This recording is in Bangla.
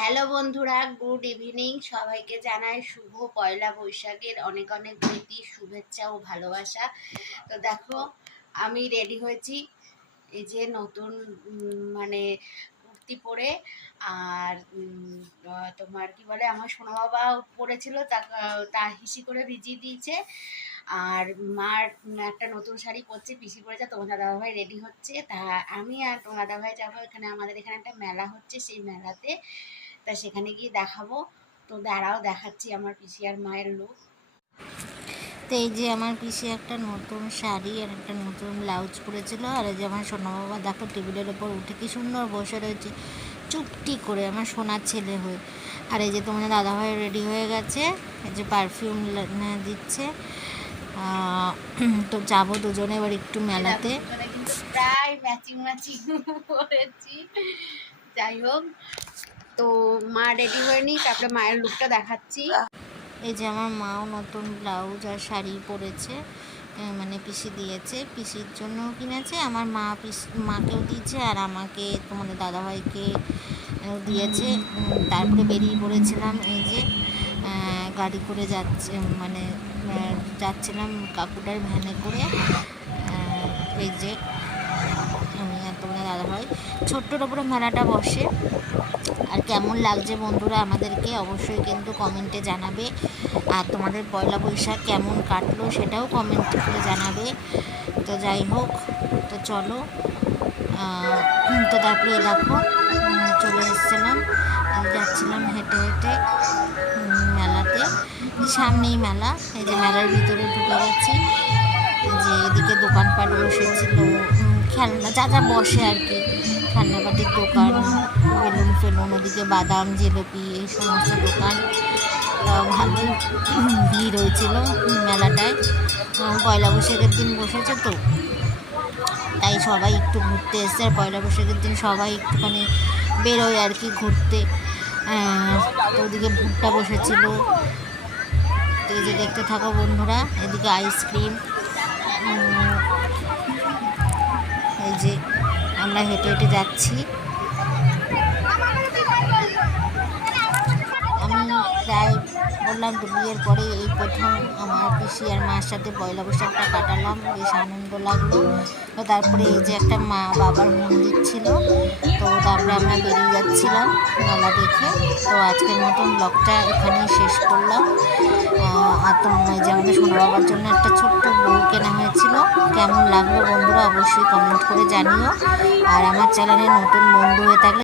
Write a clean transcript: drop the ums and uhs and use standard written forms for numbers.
হ্যালো বন্ধুরা, গুড ইভিনিং। সবাইকে জানাই শুভ পয়লা বৈশাখের অনেক অনেক প্রীতি, শুভেচ্ছা ও ভালোবাসা। তো দেখো, আমি রেডি হয়েছি এই যে নতুন মানে কুর্তি পরে। আর তোমার কি বলে, আমার সোনা বাবা পরেছিল, তা হিসি করে ভিজিয়ে দিয়েছে। আর মার একটা নতুন শাড়ি পরছে, পিসি পরেছে। তোমার দাদাভাই রেডি হচ্ছে, তা আমি আর তোমার দাদাভাই যাবো এখানে, আমাদের এখানে একটা মেলা হচ্ছে, সেই মেলাতে। তা সেখানে গিয়ে দেখাবো। তো দাঁড়াও, দেখাচ্ছি আমার পিসি আর মায়ের লুক। তো এই যে আমার পিসি একটা নতুন শাড়ি আর একটা নতুন ব্লাউজ পরেছিল। আর এই যে আমার সোনা বাবা দেখো টেবিলের ওপর উঠে কি সুন্দর বসে রয়েছে চুপটি করে, আমার সোনার ছেলে হয়ে। আর এই যে তোমাদের দাদাভাই রেডি হয়ে গেছে, এই যে পারফিউম দিচ্ছে। তো যাবো দুজনে এবার একটু মেলাতে। কিন্তু প্রায় ম্যাচিং ম্যাচিং করেছি। যাই হোক, তো মা রেডি হয়ে নি, তারপরে মায়ের লুকটা দেখাচ্ছি। এই যে আমার মাও নতুন ব্লাউজ আর শাড়ি পরেছে, মানে পিসি দিয়েছে, পিসির জন্য কিনেছে। আমার মা মাকেও দিয়েছে আর আমাকে তোমাদের দাদাভাইকে দিয়েছে। তারপরে বেরিয়ে পড়েছিলাম, এই যে গাড়ি করে যাচ্ছে, মানে যাচ্ছিলাম কাকুটার ভ্যানে করে। এই যে আমি আর তোমাদের দাদাভাই, ছোট্টর ওপরে মেলাটা বসে। আর কেমন লাগছে বন্ধুরা আমাদেরকে অবশ্যই কিন্তু কমেন্টে জানাবে। আর তোমাদের পয়লা বৈশাখ কেমন কাটলো সেটাও কমেন্ট করে জানাবে। তো যাই হোক, তো চলো। তো তারপরে দেখো চলে এসেছিলাম, যাচ্ছিলাম হেঁটে হেঁটে মেলাতে। সামনেই মেলা, এই যে মেলার ভিতরে ঢুকে গেছি। যে এদিকে দোকানপাট বসেছিল, খেলনা যা যা বসে আর কি, খেলনাপাটির দোকান, বেলুন ফেলুন, ওদিকে বাদাম জিলিপি এই সমস্ত দোকান। ভালোই ভিড় হয়েছিল মেলাটায়। পয়লা বৈশাখের দিন বসেছে তো, তাই সবাই একটু ঘুরতে এসছে। আর পয়লা বৈশাখের দিন সবাই একটুখানি বেরোয় আর কি ঘুরতে। তো ওদিকে ভুট্টা বসেছিল। তো এই যে দেখতে থাকো বন্ধুরা, এদিকে আইসক্রিম। এই যে আমরা হেঁটে হেঁটে যাচ্ছি। আমি প্রায় বললাম তো বিয়ের পরে এই প্রথম আমার পিসি আর মার সাথে পয়লা বৈশাখটা কাটালাম, বেশ আনন্দ লাগলো। তো তারপরে এই যে একটা মা বাবার মন্দির ছিল, তো তারপরে আমরা বেরিয়ে যাচ্ছিলাম মেলা দেখে। তো আজকের মতন ব্লগটা এখানেই শেষ করলাম। আর তোমরা যে আমাদের সোনা বাবার জন্য একটা ছোট্ট বউ কেনা হয়েছিল, কেমন লাগলো বন্ধুরা অবশ্যই কমেন্ট করে জানিও। আর আমার চ্যানেলে নতুন বন্ধু হয়ে থাকলে